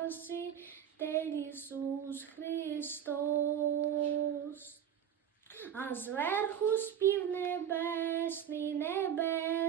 Спаситель Ісус Христос. А зверху спів небесний, небесний,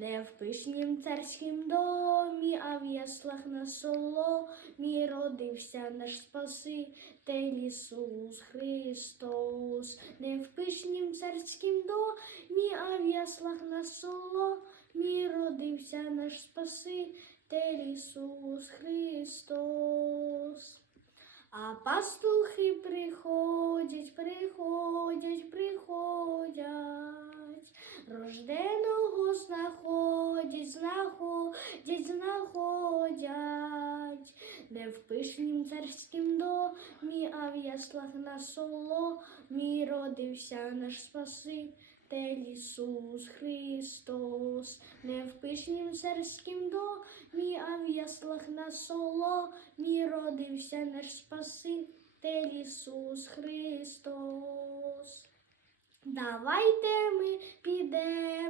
Не в пишнім царськім домі, а в яслах на соломі родився наш Спаситель Ісус Христос. Не в пишнім царськім домі, а в яслах на соломі родився наш Спаситель Ісус Христос. А пастухи приходять, приходять, знаходять, знаходять, не в пишнім царськім домі, а в яслах на соломі родився наш Спаситель Ісус Христос, не в пишнім царськім домі, а в яслах на соломі родився наш Спаситель Ісус Христос. Давайте ми підемо,